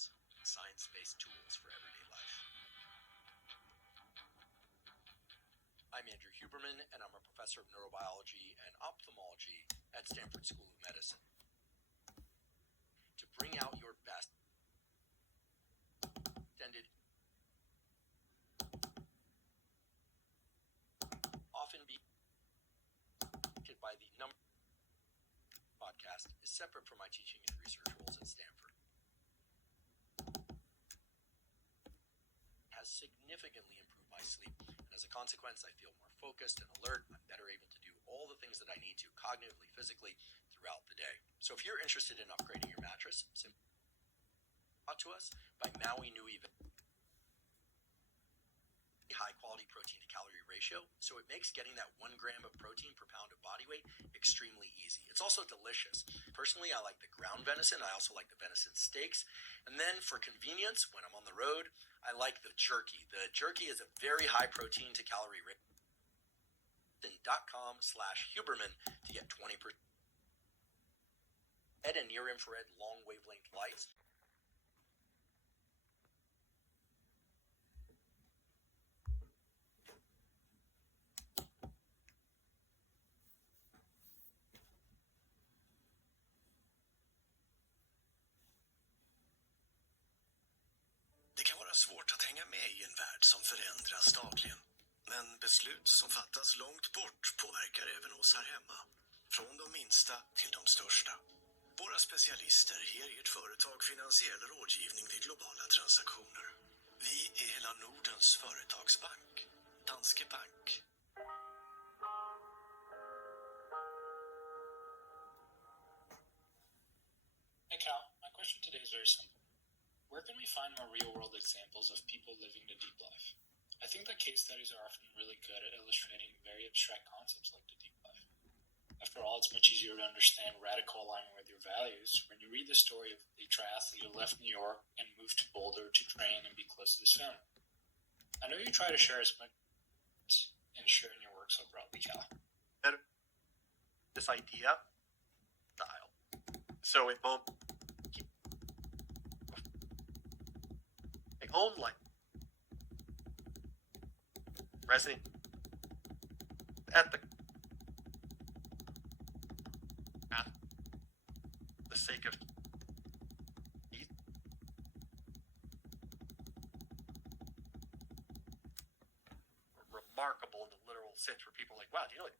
science and science-based tools for everyday life. I'm Andrew Huberman, and I'm a professor of neurobiology and ophthalmology at Stanford School of Medicine. To bring out your best, extended, often be by the number podcast is separate from my teaching and research roles at Stanford. It has significantly improved my sleep, and as a consequence, I feel more focused and alert. I'm better able to do all the things that I need to cognitively, physically throughout the day. So if you're interested in upgrading your mattress, simply talk to us by Maui Nui. High quality protein to calorie ratio, so it makes getting that 1 gram of protein per pound of body weight extremely easy. It's also delicious. Personally, I like the ground venison. I also like the venison steaks. And then for convenience, when I'm on the road, I like the jerky. The jerky is a very high protein to calorie ratio. .com/Huberman to get 20% and near infrared long wavelength lights. Det kan vara svårt att hänga med i en värld som förändras dagligen. Men beslut som fattas långt bort påverkar även oss här hemma. Från de minsta till de största. Våra specialister ger ert företag finansiell rådgivning vid globala transaktioner. Vi är hela Nordens företagsbank. Danske Bank. Hey Cal, my question today is very simple. Where can we find more real-world examples of people living the deep life? I think that case studies are often really good at illustrating very abstract concepts like the deep life. After all, it's much easier to understand radical alignment with your values when you read the story of a triathlete who left New York and moved to Boulder to train and be close to his family. I know you try to share as much and sharing your work so broadly, Cal. This idea, style. So it won't keep my own life resonate at the sake of remarkable in the literal sense where people are like, wow, do you know what?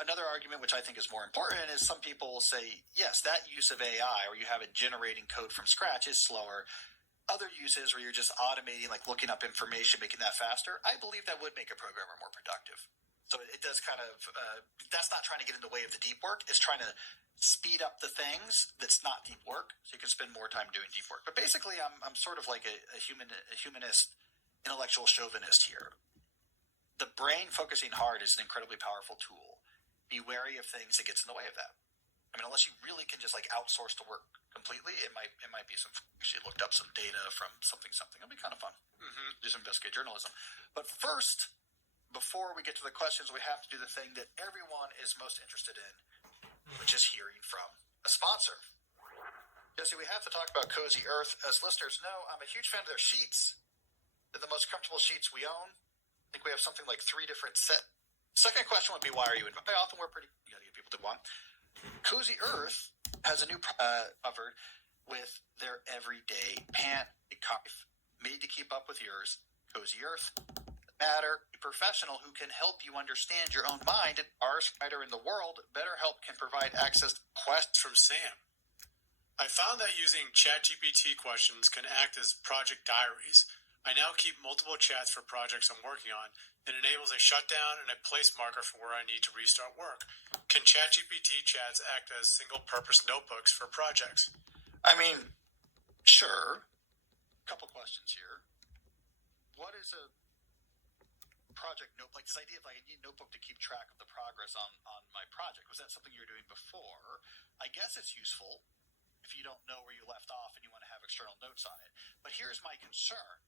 Another argument, which I think is more important, is some people will say, yes, that use of AI, or you have it generating code from scratch, is slower. Other uses where you're just automating, like looking up information, making that faster, I believe that would make a programmer more productive. So it does kind of, that's not trying to get in the way of the deep work. It's trying to speed up the things that's not deep work, so you can spend more time doing deep work. But basically, I'm sort of like a humanist, intellectual chauvinist here. The brain focusing hard is an incredibly powerful tool. Be wary of things that gets in the way of that. I mean, unless you really can just like outsource the work completely, it might be some. Actually, looked up some data from something. It'll be kind of fun. Do some investigative journalism. But first, before we get to the questions, we have to do the thing that everyone is most interested in, which is hearing from a sponsor. Jesse, we have to talk about Cozy Earth. As listeners know, I'm a huge fan of their sheets. They're the most comfortable sheets we own. I think we have something like 3 different sets. Second question would be, why are you in? I often wear pretty. You got to get people to want. Cozy Earth has a new cover with their everyday pant, made to keep up with yours. Cozy Earth, matter, a professional who can help you understand your own mind. Our spider in the world, BetterHelp can provide access to questions from Sam. I found that using ChatGPT questions can act as project diaries. I now keep multiple chats for projects I'm working on. It enables a shutdown and a place marker for where I need to restart work. Can ChatGPT chats act as single-purpose notebooks for projects? I mean, sure. A couple questions here. What is a project note? Like this idea of like I need a notebook to keep track of the progress on my project. Was that something you were doing before? I guess it's useful if you don't know where you left off and you want to have external notes on it. But here's my concern.